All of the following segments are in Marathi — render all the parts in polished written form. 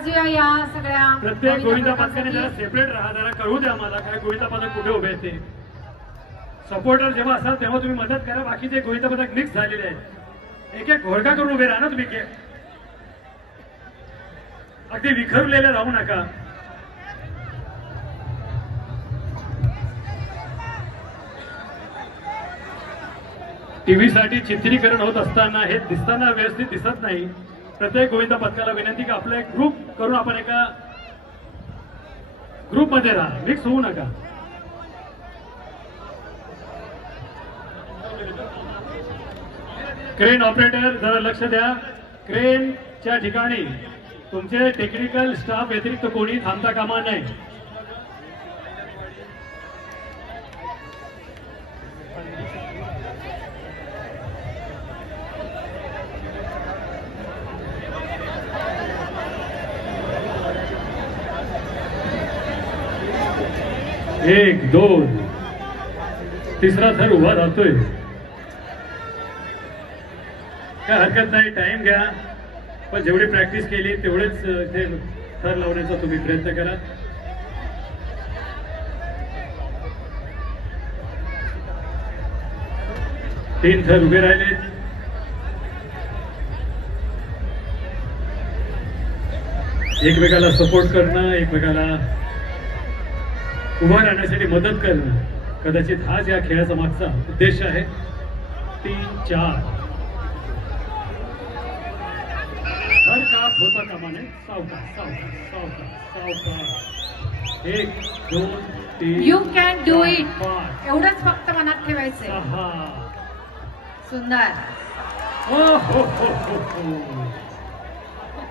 वाजूया या सगळ्या प्रत्येक गोविंदा पथकाने जरा सेपरेट राहा, जरा कळू द्या मला काय गोविंदा पथक कुठे उभे आहेत ते. सपोर्टर जेव्हा असाल तेव्हा तुम्ही मदत करा. बाकीचे गोविंदा पथक मिक्स झालेले आहेत. एक एक घोळका करून उभे राहा ना तुम्ही. अगदी विखरलेले राहू नका. टीव्ही साठी चित्रीकरण होत असताना हे दिसताना व्यवस्थित दिसत नाही. प्रत्येक गोविंदा पथकाला विनंती की आपला एक ग्रुप करून आपण एका ग्रुप मध्ये राहा, मिक्स होऊ नका. क्रेन ऑपरेटर जरा लक्ष द्या. क्रेनच्या ठिकाणी तुमचे टेक्निकल स्टाफ व्यतिरिक्त कोणी थांबता कामा नये. एक दोन तिसरा थर उभा राहतोय. काय हरकत नाही, टाइम घ्या. पण जेवढी प्रॅक्टिस केली तेवढेच ते थर लावण्याचा तुम्ही प्रयत्न करा. तीन थर उभे राहिले. एकमेकाला सपोर्ट करणं, एकमेकाला उभा राहण्यासाठी मदत करणं, कदाचित हाच या खेळाचा मागचा उद्देश आहे. 3 4 हर काप होता कामा नये. सावकाश सावकाश सावकाश सावकाश. 1 2 3 यू कॅन डू इट. एवढंच फक्त मनात ठेवायचंय. सुंदर.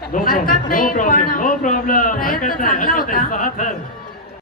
No problem no problem no problem. प्रयत्न चांगला होता. 6 थर